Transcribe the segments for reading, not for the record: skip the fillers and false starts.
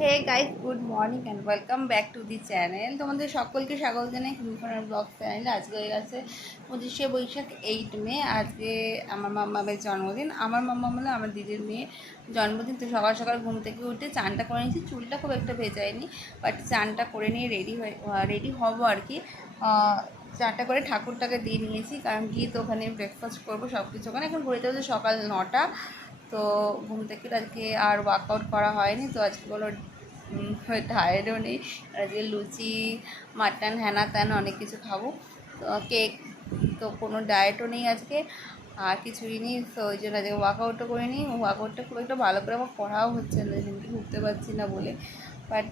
Hey guys, good morning and welcome back to the channel. তোমাদের সকলকে স্বাগত জানাই কুমিফোনার ব্লগ চ্যানেলে। আজকে হয়ে গেছে 25শে বৈশাখ, 8 মে। আজকে আমার মাম্মামের জন্মদিন। আমার মাম্মা মানে আমার দিদির মেয়ে জন্মদিন। তো সকাল সকাল ঘুম থেকে উঠে চানটা করে নিয়েছি। চুলটা খুব একটা ভেজায়নি, বাট চানটা করে নিয়ে রেডি হবো আর কি। চানটা করে ঠাকুরটাকে দিয়ে নিয়েছি, কারণ গিয়ে তো ওখানে ব্রেকফাস্ট করবো সব কিছু ওখানে। এখন ঘুরতে হচ্ছে সকাল 9টা। তো ঘুম থেকে আজকে আর ওয়ার্কআউট করা হয়নি। তো আজকে কোনো টায়ার্ডও নেই। আজকে লুচি, মাটন, হ্যানা ত্যান অনেক কিছু খাবো। তো কেক, তো কোনো ডায়েটও নেই আজকে, আর কিছুই নেই। তো ওই জন্য আজকে ওয়ার্কআউটও করিনি। ওয়ার্কআউটটা খুব একটা ভালো করে আমার করাও হচ্ছে না, যেদিনকে উঠতে পারছি না বলে। বাট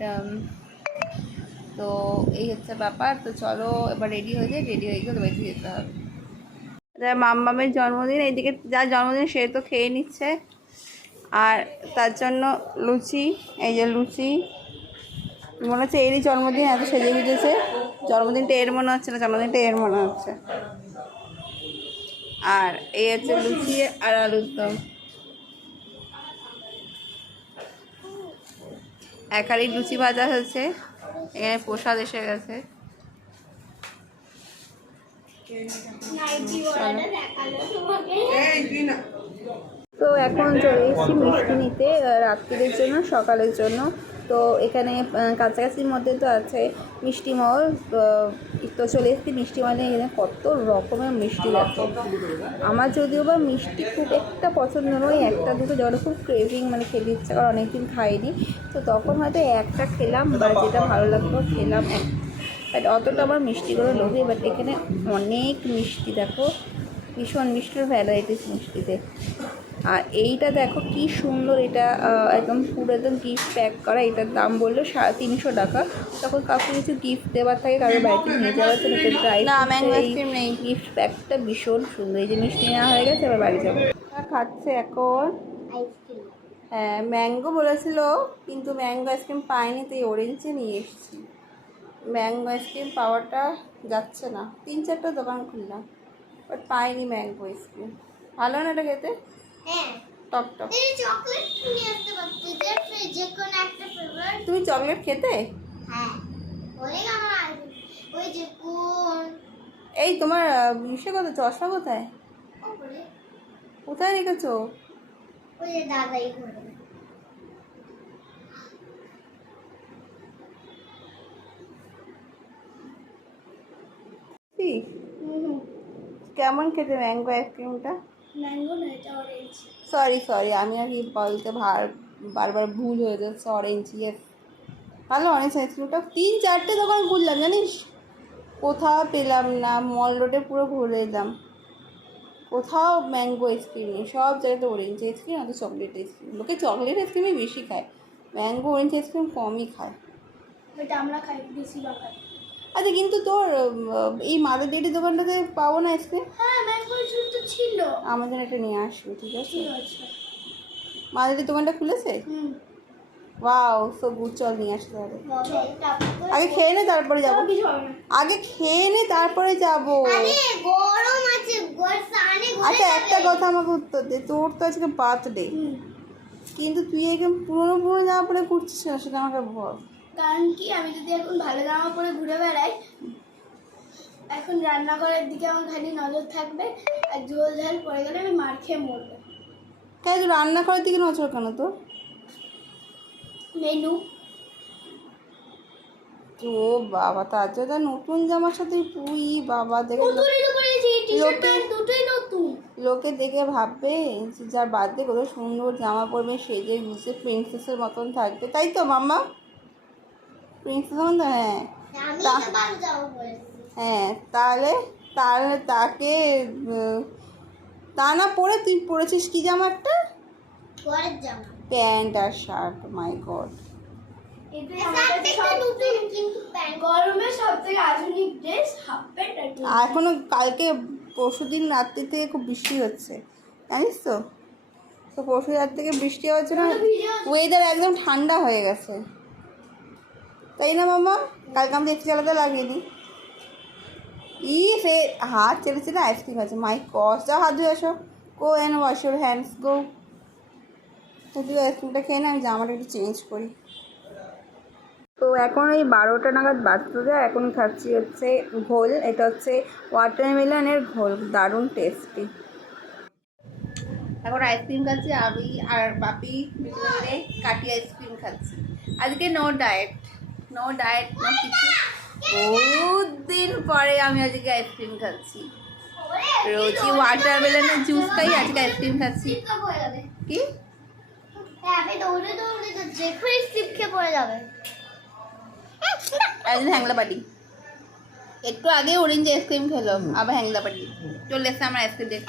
তো এই হচ্ছে ব্যাপার। তো চলো এবার রেডি হয়ে যাই, রেডি হয়ে গিয়ে বাড়িতে যেতে হবে। মাম্মামের জন্মদিন, এইদিকে যার জন্মদিন সে তো খেয়ে নিচ্ছে, আর তার জন্য লুচি, এই যে লুচি। মনে হচ্ছে এরই জন্মদিন, এত সেজে গুজেছে। জন্মদিনটা এর মনে হচ্ছে না, জন্মদিনটা এর মনে হচ্ছে। আর এই হচ্ছে লুচি আর আলুর দম। এক হাঁড়ি লুচি ভাজা হয়েছে, এখানে প্রসাদ এসে গেছে। তো এখন চলে এসেছি মিষ্টি নিতে, রাত্রিদের জন্য সকালের জন্য। তো এখানে কাছাকাছির মধ্যে তো আছে মিষ্টি মহল। তো চলে এসেছি মিষ্টি মহলে। এখানে কত রকমের মিষ্টি আছে। আমার যদিও বা মিষ্টি খুব একটা পছন্দ নয়, একটা দুটো যখন খুব ক্রেভিং মানে খেতে ইচ্ছা করে, অনেকদিন খাইনি, তো তখন হয়তো একটা খেলাম বা যেটা ভালো লাগলো খেলাম। বাট অতটা আমার মিষ্টিগুলো লোভে। বাট এখানে অনেক মিষ্টি, দেখো ভীষণ মিষ্টির ভ্যারাইটিস মিষ্টিতে। আর এইটা দেখো কি সুন্দর, এটা একদম পুরো একদম গিফট প্যাক করা। এটার দাম বললো 350 টাকা। তখন কাউকে কিছু গিফট দেওয়ার থাকে, কারোর বাড়িতে নিয়ে যাওয়ার জন্য ড্রাই এই গিফট প্যাকটা ভীষণ সুন্দর। এই যে মিষ্টি নেওয়া হয়ে গেছে, এবার বাড়ি যাবো। খাচ্ছে এখন হ্যাঁ, ম্যাঙ্গো বলেছিল, কিন্তু ম্যাঙ্গো আইসক্রিম পাইনি, তো এই অরেঞ্জে নিয়ে এসেছি। ম্যাঙ্গো আইসক্রিম পাওয়াটা যাচ্ছে না, 3-4টা দোকান খুললাম, বাট পাইনি ম্যাঙ্গো আইসক্রিম। ভালো না এটা খেতে? হ্যাঁ, টক টক। তুমি চকলেট খেতে? এই তোমার ইসে কোথায়, চশমা কোথায়, কোথায় রেখেছো? কেমন খেতে ম্যাঙ্গো আইসক্রিমটা? সরি, আমি আর কি বলতে বারবার ভুল হয়ে যাচ্ছে। অরেঞ্জ, ইয়েস, ভালো অরেঞ্জ আইসক্রিমটা। 3-4টে দোকান ঘুরলাম জানিস, কোথাও পেলাম না। মল রোডে পুরো ঘুরে এলাম, কোথাও ম্যাঙ্গো আইসক্রিম নেই। সব জায়গাতে অরেঞ্জ আইসক্রিম, আর চকলেট আইসক্রিম। লোকে চকলেট আইসক্রিমই বেশি খায়, ম্যাঙ্গো অরেঞ্জ আইসক্রিম কমই খায়। আমরা খাই বেশি খাই। আচ্ছা, কিন্তু তোর এই মাদার ডেয়ারি দোকানটাতে পাবো না আইসক্রিম? হ্যাঁ, ম্যাঙ্গো জুস তো ছিল। আমার জন্য একটা নিয়ে আসবে, ঠিক আছে? মাদার ডেয়ারি দোকানটা খুলেছে? ওয়াও, সো গুড, চল নিয়ে আসতে হবে। আগে খেয়ে নে তারপরে যাবো। আগে খেয়ে নে তারপরে যাবো। আচ্ছা, একটা কথা আমাকে উত্তর দে, তোর তো আজকে বার্থডে, কিন্তু তুই একদম পুরোনো জামা পরে ঘুরছিস না, সেটা আমাকে বল। কারণ কি, আমি যদি এখন ভালো জামা পরে ঘুরে বেড়াই, এখন রান্নাঘরের দিকে আমার খালি নজর থাকবে, আর ঝোল ঝাল পড়ে গেলে আমি মার খেয়ে মরবো। তাই তো রান্নাঘরের দিকে নজর কেন তোর? মেনু। তো বাবা, তার জন্য নতুন জামার সাথে তুই বাবা দেখে লোকে দেখে ভাববে যে যার বার্থডে কত সুন্দর জামা পরবে, সেজে গুজে প্রিন্সেসের মতন থাকবে, তাই তো মাম্মা? প্রিন্সেসের মতন, হ্যাঁ। হ্যাঁ, তাহলে তাহলে তাকে তা না পরে তুই পরেছিস কি জামা? একটা প্যান্ট আর শার্ট। মাই গড, এখনো কালকে পরশুদিন রাত্রি থেকে খুব বৃষ্টি হচ্ছে, জানিস তো? তো পরশু রাত থেকে বৃষ্টি হওয়ার জন্য ওয়েদার একদম ঠান্ডা হয়ে গেছে, তাই না মামা? কালকে আমি এসি চালাতে লাগিয়ে দিই। সে হাত চেলেছে না, আইসক্রিম আছে। মাই কস, যাও হাত ধুয়ে আসো। Go and wash your hands, go. তুই আইসক্রিমটা খেয়ে না, আমি জামাটা একটু চেঞ্জ করি। তো এখন ওই 12টা নাগাদ বাজতে, এখন খাচ্ছি হচ্ছে ঘোল। এটা হচ্ছে ওয়াটারমেলনের ঘোল, দারুণ টেস্টি। এখন আইসক্রিম খাচ্ছি আমি আর বাপি মিলে কাটি আইসক্রিম খাচ্ছি। আজকে নো ডায়েট নো কিছু। বহুত দিন পরে আমি আজকে আইসক্রিম খাচ্ছি। রোজই ওয়াটারমেলনের জুস খাই, আজকে আইসক্রিম খাচ্ছি। কি একদিন হ্যাংলাবাটি, একটু আগে অরেঞ্জ আইসক্রিম খেলো, আবার হ্যাংলাবাটি চলে এসছে আমার আইসক্রিম দেখে।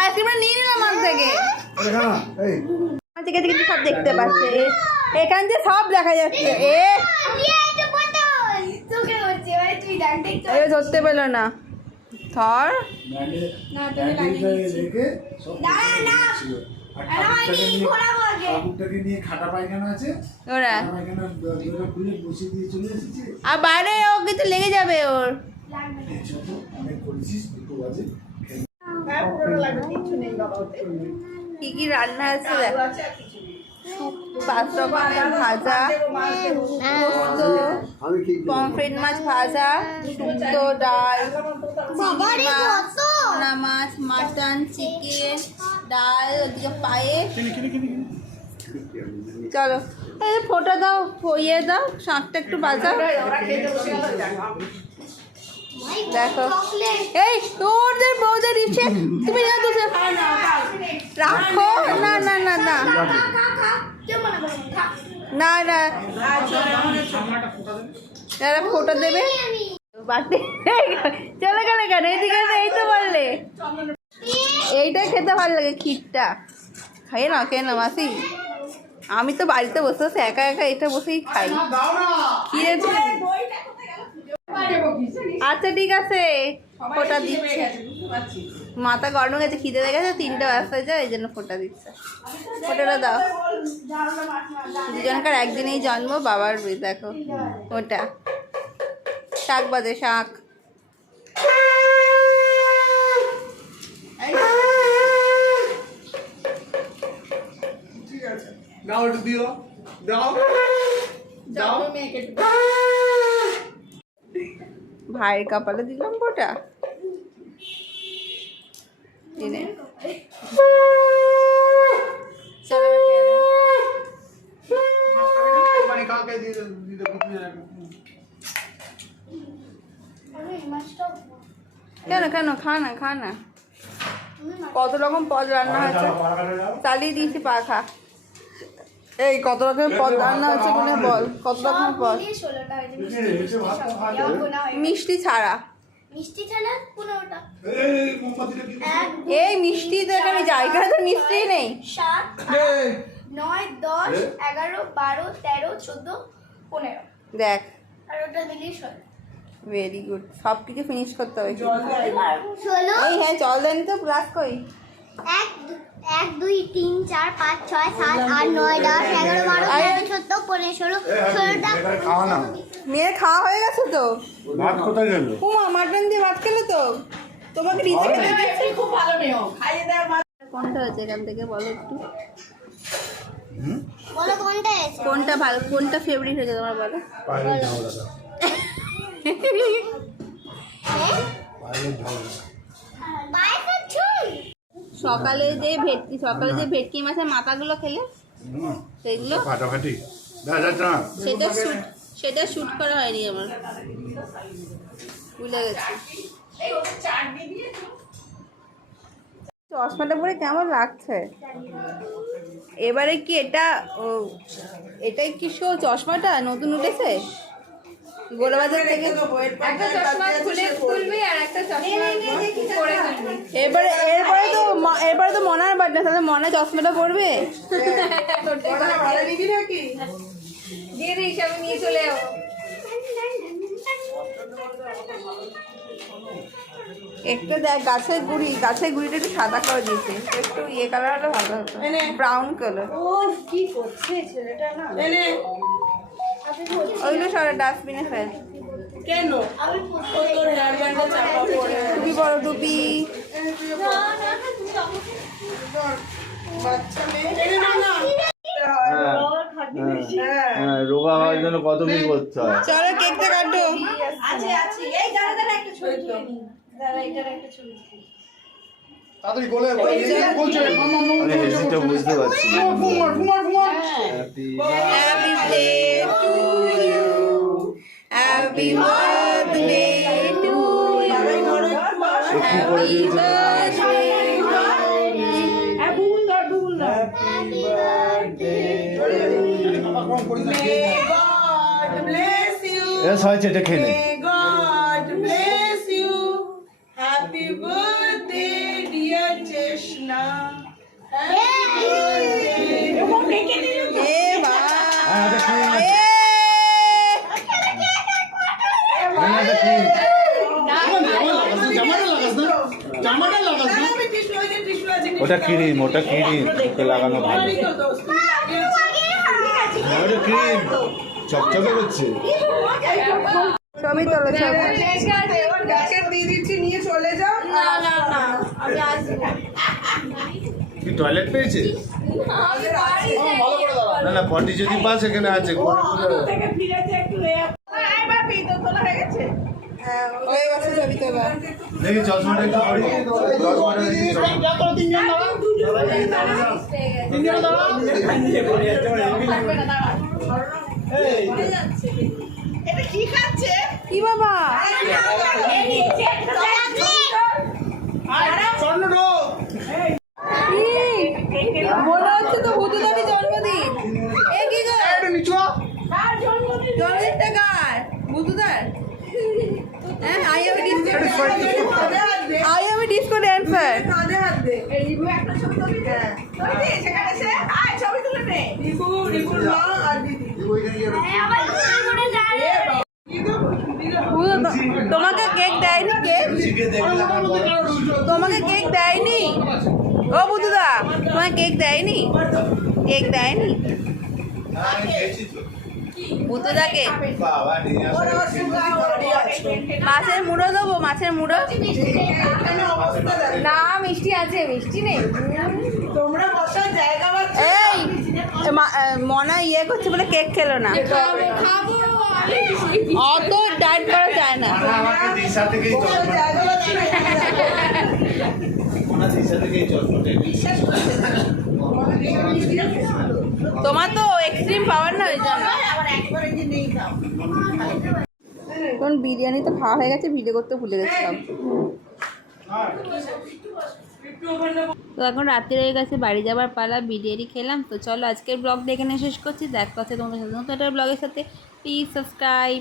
আইসক্রিমটা নিয়ে নিলাম আমার থেকে, থেকে কিন্তু সব দেখতে পাচ্ছে, এখান থেকে সব দেখা যাচ্ছে। ধরতে পেলো না, ধর ওরা আর বাইরে ও কিন্তু লেগে যাবে ওর। কি কি রান্না আছে দেখ, 5 রকমের ভাজা, পোস্ত, পমফ্রেট মাছ ভাজা, শুক্তো, ডাল, চিংড়ি মাছ, পোনা মাছ, মাটন, চিকেন, ডাল, ওদিকে পায়েস। চলো এই ফোটা দাও, ইয়ে দাও, শাঁখটা একটু বাজাও। দেখো এই তোদের বউদের ইচ্ছে, তুমি রাখো না না না না না না, যারা ফোটা দেবে বাড়তে চলে গেলে কেন, এইদিকে এই তো বললে এইটাই খেতে ভালো লাগে, ক্ষীরটা খাই না কেন মাসি? আমি তো বাড়িতে বসে বসে একা একা এটা বসেই খাই। ক্ষীরের আচ্ছা ঠিক আছে, ফোটা দিচ্ছে, মাথা গরম গেছে, খিদে হয়ে গেছে, 3টা বাজতে যায়, এই জন্য ফোটা দিচ্ছে। ফোটাটা দাও, দুজনকার একদিনেই জন্ম, বাবার দেখো ওটা শাক বাজে, শাক। ভাইয়ের কপালে দিলাম ফোটা। কেন কেন খা না, কত রকম পদ রান্না হয়েছে, চালিয়ে দিয়েছি পাখা। এই কত রকমের পদ রান্না হচ্ছে বলে বল, কত রকমের পদ? মিষ্টি ছাড়া, এই মিষ্টি তো এখানে জায়গা তো মিষ্টি নেই। 7, 9, 10, 11, 12, 13, 14, 15 দেখ, আর ওটা দিলেই 16। ভেরি গুড, সব কিছু ফিনিশ করতে হবে। 16 এই হ্যাঁ চল দেনি তো, প্লাস কই 1, 2, 3, 4, 5, 6, 7, 8, 9, 10, 11, 12, 13, 14, 15, 16টা মেয়ের খাওয়া হয়ে গেছে তো। ভাত কোথায় গেল? উমা মাটন দিয়ে ভাত খেলে তো, তোমাকে নিচে খেতে দিচ্ছি। খুব ভালো মেয়ে, খাইয়ে দেয়। কোনটা হচ্ছে এখান থেকে বলো একটু, বলো কোনটা আছে, কোনটা ভালো, কোনটা ফেভারিট হয়েছে তোমার বলো। পায়ের ঝাউলাটা, পায়ের ঝাউলাটা। সকালে যে ভেটকি মাছের মাথাগুলো খেলে সেগুলো ফাটাফাটি দেখা যাচ্ছে না। সেটা শুট করা হয়নি আমার, ভুলে গেছি। চশমাটা পরে কেমন লাগছে এবারে? কি এটাই কি শো চশমাটা নতুন উঠেছে গোলাবাজার থেকে? একটা চশমা খুলবি আর একটা চশমা পরে খুলবি। এরপরে তো মনার বার্থডে, তাহলে মনা চশমাটা পরবে। দিয়ে দিস, আমি নিয়ে চলে যাবো। একটু দেখ গাছের গুঁড়িটা একটু সাদা করে দিয়েছে, একটু ইয়ে কালার হলে ভালো হতো, ব্রাউন কালার। কি করছে ছেলেটা না, ওইগুলো সবাই ডাস্টবিনে ফেল। কেন আমি তোর হেয়ার ব্যান্ডে চাপা পড়ে টুপি বড় টুপি, হ্যাঁ, রোগা হওয়ার জন্য কত কি করতে হয়। চলো কেকটা কাটো। তাড়াতাড়ি গোলে বলছে আমি হেসিটা বুঝতে পারছি না। Happy Happy birthday to you. Happy birthday to you. একটু করে Happy দিয়েছে। বাবা কম করিস না এ হয়েছে এটা খেয়ে নে। God bless you. Happy birthday, dear Cheshna. Happy birthday. এ বাবা। হ্যাঁ, এটা খেয়ে নে। এ! হ্যাঁ, এটা খেয়ে নে। জামাটা লাগাস না আমি টিস্যু আছে, টিস্যু আছে, ওটা টিস্যু ক্রিম, ওটা ক্রিম, ওকে লাগানো ভালো। আমারই তো দোষ, তুই লাগিয়েছিস। হ্যাঁ, ওটা ক্রিম চকচকে করছে। ছবি তোলো ছবি। এবার গ্যাসের দিয়ে দিচ্ছি, নিয়ে চলে যাও। কি টয়লেট পেয়েছে? না না, পটি যদি পাস এখানে আছে। এই বাপি, তোর তোলা হয়ে গেছে? ওই বসে ছবি তোলো। দেখি চশমাটা একটু পরি। চশমাটা দেখি। এটা কি খাচ্ছে? কি বাবা? কি? মনে হচ্ছে তো ভূতুদারি জন্মদিন। এ কি গো? জন্মদিনটা কার? ভূতুদার? হ্যাঁ, I am a disco dancer. কাঁধে হাত দে। রিবু একটা ছবি তুলবি? তুলবি? সেখানে সে? আয়, ছবি তুলে নে। রিবুর মা আর দিদি। তোমাকে কেক দেয়নি? কেক খুশিকে দেখলাম আর বড় খুশি। তোমাকে কেক দেয়নি? ও বুধুদা, তোমাকে কেক দেয়নি? কেক দেয়নি হ্যাঁ, আমি খেয়েছি তো। বুধুদাকে? বাবা নিয়ে আসে। মাছের মুড়ো দেবো? মাছের মুড়ো? এখানে অবস্থা দেখ। না, মিষ্টি আছে, মিষ্টি নেই। তোমরা বসার জায়গা পাচ্ছ? এই মনা ইয়ে করছে বলে কেক খেলো না। অত ডায়েট করা যায় না। মানে আমাকে দিশা থেকেই বসার চশমা। জায়গা পাচ্ছ না, এখানে দেখো। ওনা দিশা থেকেই চশমাটা এনেছে। তোমার তো এক্সট্রিম পাওয়ার না, ওই জন্য। আবার একবারে যে নেই খাও। এখন বিরিয়ানি তো খাওয়া হয়ে গেছে, ভিডিও করতে ভুলে গেছিলাম। তো এখন রাত্রি হয়ে গেছে, বাড়ি যাবার পালা। বিরিয়ানি খেলাম। তো চলো আজকের ব্লগটা এখানে শেষ করছি। দেখা হচ্ছে তোমাদের সাথে নতুন একটা ব্লগের সাথে। Please subscribe.